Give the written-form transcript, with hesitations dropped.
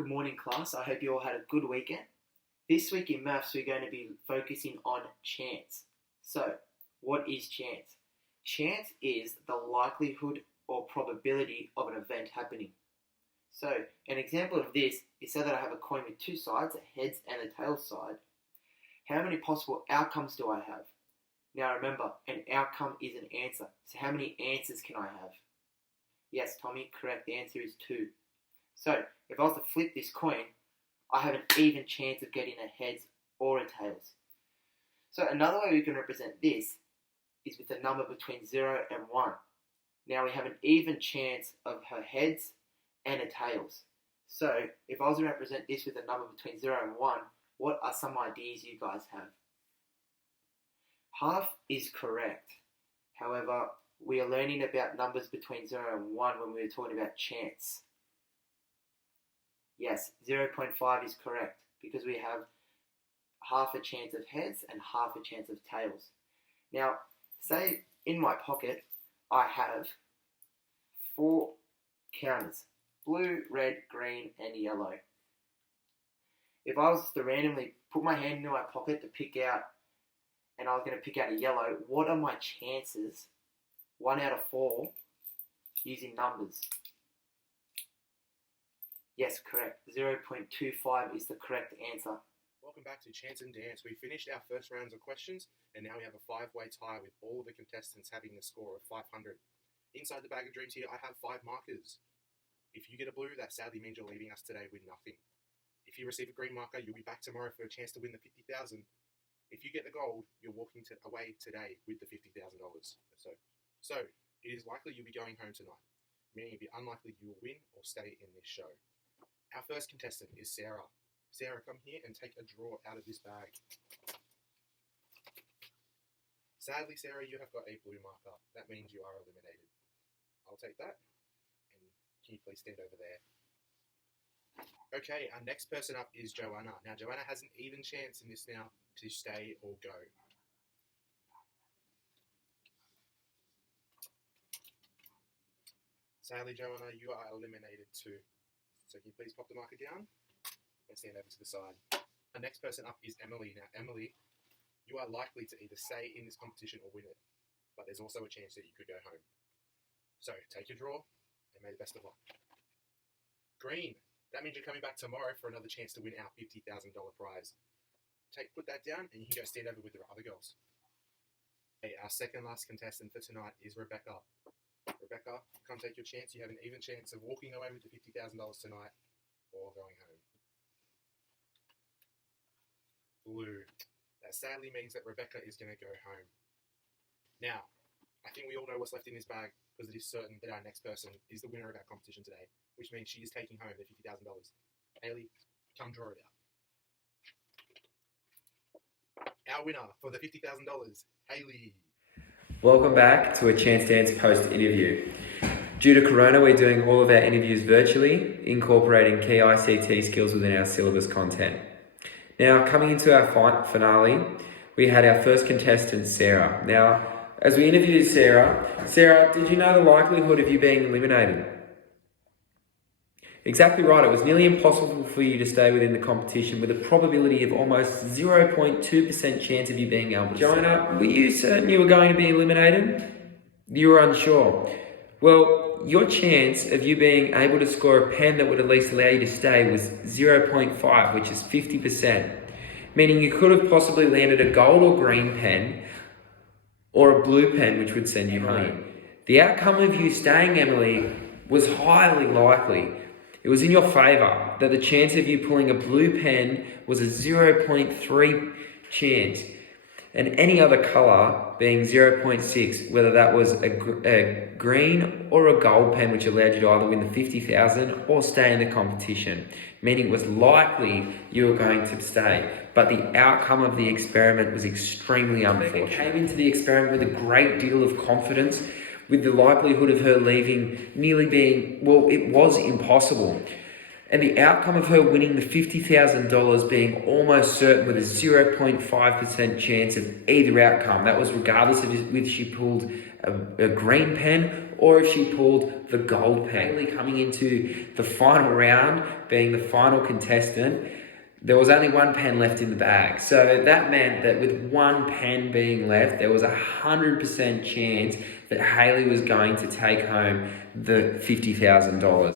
Good morning, class. I hope you all had a good weekend. This week in maths, we're going to be focusing on chance. So, what is chance? Chance is the likelihood or probability of an event happening. So, an example of this is so that I have a coin with two sides, a heads and a tails side. How many possible outcomes do I have? Now remember, an outcome is an answer. So how many answers can I have? Yes, Tommy, correct. The answer is 2. So, if I was to flip this coin, I have an even chance of getting a heads or a tails. So another way we can represent this is with a number between 0 and 1. Now we have an even chance of her heads and a tails. So if I was to represent this with a number between 0 and 1, what are some ideas you guys have? Half is correct. However, we are learning about numbers between 0 and 1 when we were talking about chance. Yes, 0.5 is correct because we have half a chance of heads and half a chance of tails. Now, say in my pocket I have 4 counters, blue, red, green and yellow. If I was to randomly put my hand into my pocket to pick out, and I was going to pick out a yellow, what are my chances, 1 out of 4, using numbers? Yes, correct. 0.25 is the correct answer. Welcome back to Chance and Dance. We finished our first rounds of questions, and now we have a 5-way tie with all the contestants having a score of 500. Inside the bag of dreams here, I have 5 markers. If you get a blue, that sadly means you're leaving us today with nothing. If you receive a green marker, you'll be back tomorrow for a chance to win the $50,000. If you get the gold, you're walking away today with the $50,000. So it is likely you'll be going home tonight, meaning it'd be unlikely you will win or stay in this show. Our first contestant is Sarah. Sarah, come here and take a draw out of this bag. Sadly, Sarah, you have got a blue marker. That means you are eliminated. I'll take that. And can you please stand over there? Okay, our next person up is Joanna. Now, Joanna has an even chance in this now to stay or go. Sadly, Joanna, you are eliminated too. So can you please pop the marker down and stand over to the side. Our next person up is Emily. Now, Emily, you are likely to either stay in this competition or win it, but there's also a chance that you could go home. So take your draw and may the best of luck. Green, that means you're coming back tomorrow for another chance to win our $50,000 prize. Put that down and you can go stand over with the other girls. Okay, our second last contestant for tonight is Rebecca. Rebecca, come take your chance. You have an even chance of walking away with the $50,000 tonight or going home. Blue. That sadly means that Rebecca is going to go home. Now, I think we all know what's left in this bag because it is certain that our next person is the winner of our competition today, which means she is taking home the $50,000. Hayley, come draw it out. Our winner for the $50,000, Hayley. Welcome back to a Chance Dance post-interview. Due to Corona, we're doing all of our interviews virtually, incorporating key ICT skills within our syllabus content. Now, coming into our finale, we had our first contestant, Sarah. Now, as we interviewed Sarah, did you know the likelihood of you being eliminated? Exactly right, it was nearly impossible for you to stay within the competition with a probability of almost 0.2% chance of you being able to Joanna, were you certain you were going to be eliminated? You were unsure. Well, your chance of you being able to score a pen that would at least allow you to stay was 0.5, which is 50%. Meaning you could have possibly landed a gold or green pen or a blue pen, which would send you home. The outcome of you staying, Emily, was highly likely. It was in your favour that the chance of you pulling a blue pen was a 0.3 chance, and any other colour being 0.6, whether that was a green or a gold pen, which allowed you to either win the $50,000 or stay in the competition, meaning it was likely you were going to stay. But the outcome of the experiment was extremely unfortunate. Rebecca came into the experiment with a great deal of confidence, with the likelihood of her leaving nearly being, well, it was impossible. And the outcome of her winning the $50,000 being almost certain with a 0.5% chance of either outcome. That was regardless of whether she pulled a green pen or if she pulled the gold pen. Haley coming into the final round, being the final contestant, there was only one pen left in the bag. So that meant that with one pen being left, there was 100% chance that Haley was going to take home the $50,000.